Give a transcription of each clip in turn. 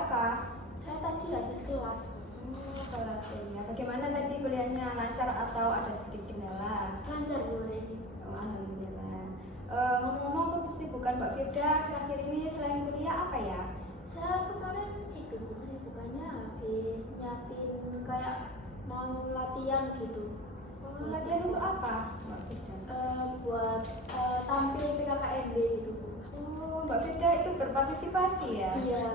apa? Saya tadi habis kelas. Kelas ya. Bagaimana tadi kuliahnya? Lancar atau ada sedikit kendala? Lancar Bu hari ini. Alhamdulillah. Ngomong-ngomong kesibukan Mbak Firda akhir-akhir ini selain kuliah apa ya? Saya kemarin itu kesibukannya habis nyiapin kayak mau latihan gitu. Latihan untuk apa Mbak Firda? Buat tampil PKKMB gitu Bu. Mbak Firda ikut berpartisipasi ya? Iya.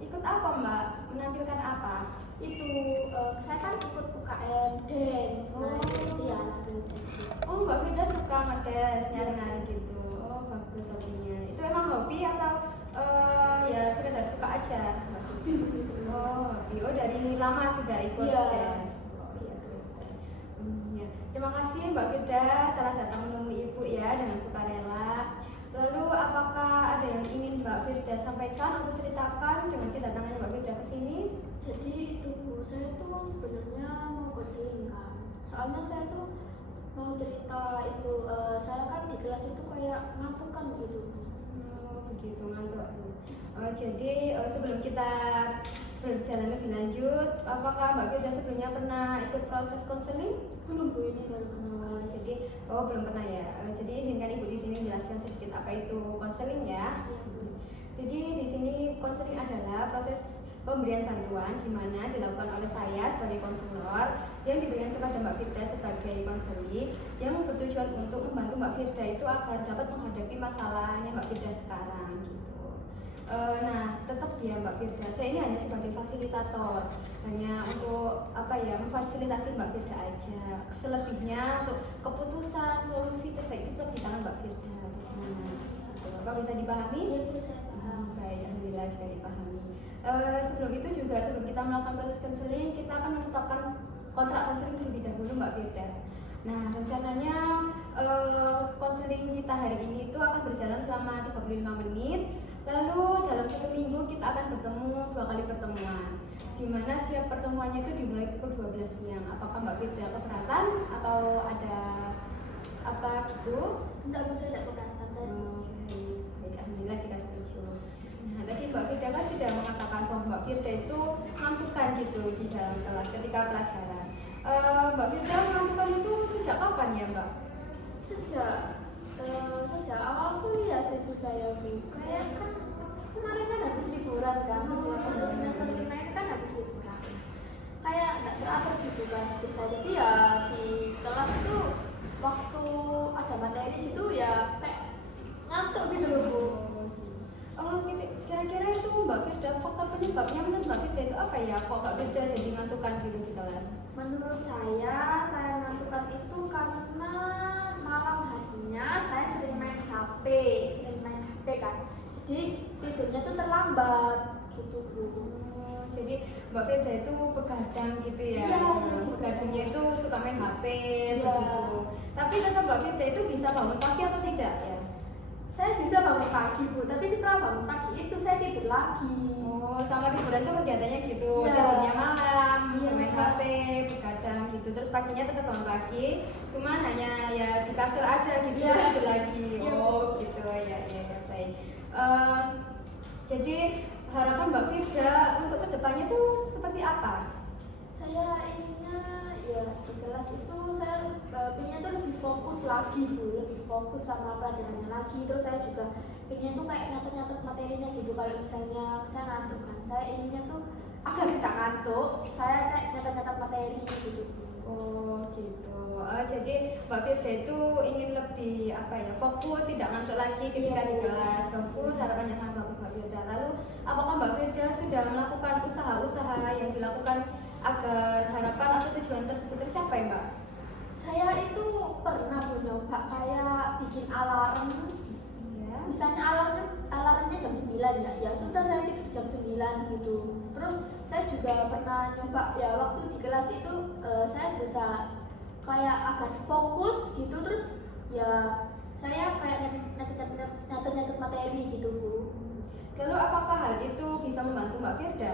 Ikut apa Mbak? Menampilkan apa? Itu saya kan ikut UKM dance. Nah, itu ya tampil dance. Mbak Firda suka ngedes, nyari-nyari gitu. Bagus hobinya. Itu emang hobi atau ya sekedar suka aja? Hobi. Hobi. Dari lama sudah ikut Iya. dance. Iya keren. Ya. Terima kasih Mbak Firda telah datang menemui Ibu ya dengan sukarela. Lalu apakah ada yang ingin Mbak Firda sampaikan atau ceritakan dengan kedatangannya Mbak Firda ke sini? Jadi itu Bu, saya tuh sebenarnya mau konseling kan. Soalnya saya tuh mau cerita itu, saya kan di kelas itu kayak ngantuk kan gitu. Begitu ngantuk. Jadi sebelum kita berjalan lebih lanjut, apakah Mbak Firda sebelumnya pernah ikut proses konseling? Belum Bu, ini baru kenal. Jadi belum pernah ya. Jadi izinkan Ibu di sini menjelaskan sedikit apa itu konseling ya. Iya Bu. Jadi di sini konseling adalah proses pemberian bantuan di mana dilakukan oleh saya sebagai konselor yang diberikan kepada Mbak Firda sebagai konseling yang bertujuan untuk membantu Mbak Firda itu agar dapat menghadapi masalahnya Mbak Firda sekarang gitu. Nah, tetap ya Mbak Firda, saya ini hanya sebagai fasilitator, hanya untuk memfasilitasi Mbak Firda aja. Selebihnya untuk keputusan, solusi terbaik itu di tangan Mbak Firda. Bapak bisa dipahami? Iya Bu, saya paham. Baik, alhamdulillah sudah dipahami. Sebelum itu juga sebelum kita melakukan proses konseling, kita akan menetapkan kontrak konseling terlebih dahulu Mbak Firda. Nah, rencananya konseling kita hari ini itu akan berjalan selama 35 menit. Lalu dalam 1 minggu kita akan bertemu 2 kali pertemuan. Di mana setiap pertemuannya itu dimulai pukul 12 siang. Apakah Mbak Firda keberatan atau ada apa gitu? Enggak Bu, saya tidak keberatan. Saya Baik, alhamdulillah jika setuju. Nah, tadi Mbak Firda kan sudah mengatakan bahwa Mbak Firda itu mengantukkan gitu di dalam kelas ketika pelajaran. Mbak Firda mengantukkan itu sejak kapan ya Mbak? Sejak awal kuliah sih Bu saya Bu. Kayak kan kemarin kan habis liburan kan, sebelum semester 5 itu kan habis liburan. Kayak nggak teratur gitu kan hidup saya. Jadi ya di kelas itu waktu ada materi itu ya kayak ngantuk gitu loh Bu. Kira-kira itu Mbak Firda, faktor penyebabnya menurut Mbak Firda itu apa ya? Kok Mbak Firda jadi ngantukan gitu di kelas? Menurut saya ngantukan itu karena malam harinya saya sering main HP kan. Jadi tidurnya tuh terlambat gitu Bu. Jadi Mbak Firda itu begadang gitu ya? Iya. Begadangnya itu suka main HP Iya. begitu. Tapi tetap Mbak Firda itu bisa bangun pagi atau tidak ya? Saya bisa bangun pagi Bu, tapi setelah bangun pagi itu saya tidur lagi. Sama liburan tuh kegiatannya gitu, Iya. tidurnya malam, Iya. main HP, begadang gitu. Terus paginya tetap bangun pagi, cuman hanya ya di kasur aja gitu, Iya. terus tidur lagi. Iya. Gitu ya baik. Jadi harapan Mbak Firda untuk kedepannya tuh seperti apa? Saya inginnya ya di kelas itu saya pengen tuh lebih fokus lagi Bu, lebih fokus sama pelajarannya lagi. Terus saya juga pengen tuh kayak nyatet materinya gitu. Kalau misalnya saya ngantuk kan, saya inginnya tuh agar tidak ngantuk, saya kayak nyatet materi gitu. Gitu. Jadi Mbak Firda itu ingin lebih fokus, tidak ngantuk lagi ketika di kelas. Bagus, harapannya sangat bagus Mbak Firda. Lalu apakah Mbak Firda sudah melakukan usaha-usaha yang dilakukan agar harapan atau tujuan tersebut tercapai Mbak? Saya itu pernah Bu nyoba kayak bikin alarm. Ya. Misalnya alarmnya jam 9 ya sudah saya tidur jam 9 gitu. Terus saya juga pernah nyoba ya waktu di kelas itu saya berusaha kayak agar fokus gitu. Terus ya saya kayak nyatet materi gitu Bu. Lalu apakah hal itu bisa membantu Mbak Firda?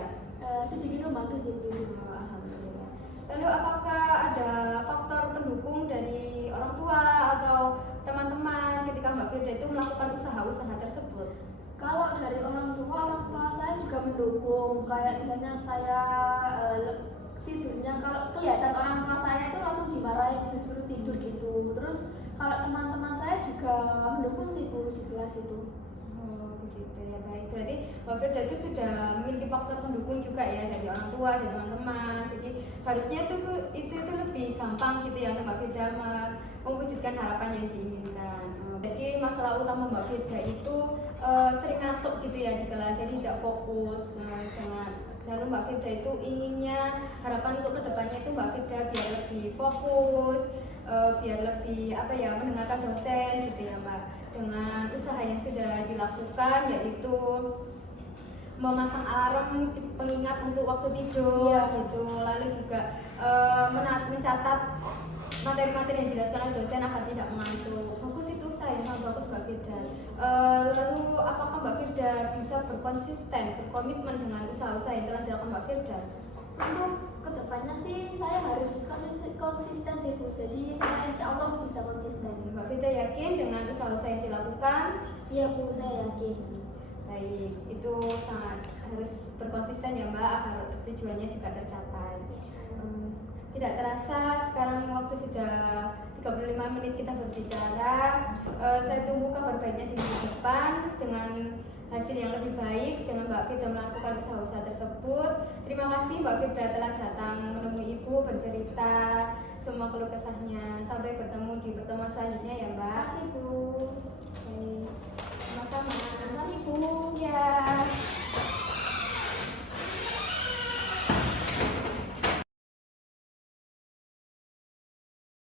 Sedikit membantu sih Bu. Alhamdulillah. Lalu apakah ada faktor pendukung dari orang tua atau teman-teman ketika Mbak Firda itu melakukan usaha-usaha tersebut? Kalau dari orang tua saya juga mendukung. Kayak misalnya saya tidurnya, kalau kelihatan orang tua saya itu langsung dimarahin, disuruh tidur gitu. Terus kalau teman-teman saya juga mendukung sih Bu di kelas itu. Oh begitu ya, baik. Berarti Mbak Firda itu sudah memiliki faktor pendukung juga ya dari orang tua, dari teman-teman. Jadi harusnya itu lebih gampang gitu ya untuk Mbak Firda mewujudkan harapan yang diinginkan. Jadi masalah utama Mbak Firda itu sering ngantuk gitu ya di kelas, jadi tidak fokus. Lalu Mbak Firda itu inginnya harapan untuk kedepannya itu Mbak Firda biar lebih fokus, biar lebih mendengarkan dosen gitu ya Mbak, dengan usaha yang sudah dilakukan, yaitu memasang alarm pengingat untuk waktu tidur gitu, lalu juga mencatat materi-materi yang dijelaskan oleh dosen agar tidak mengantuk. Bagus itu, saya sangat bagus Mbak Firda. Lalu apakah Mbak Firda bisa berkonsisten, berkomitmen dengan usaha-usaha yang telah dilakukan Mbak Firda? Untuk kedepannya sih saya harus konsisten sih Bu, jadi saya insya Allah bisa konsisten. Mbak Firda yakin dengan usaha-usaha yang dilakukan? Iya Bu, saya yakin. Baik, itu sangat harus berkonsisten ya Mbak agar tujuannya juga tercapai. Tidak terasa sekarang waktu sudah 35 menit kita berbicara. Saya tunggu kabar baiknya di minggu depan dengan hasil yang lebih baik dengan Mbak Firda melakukan usaha-usaha tersebut. Terima kasih Mbak Firda telah datang menemui Ibu bercerita semua keluh kesahnya. Sampai bertemu di pertemuan selanjutnya ya Mbak.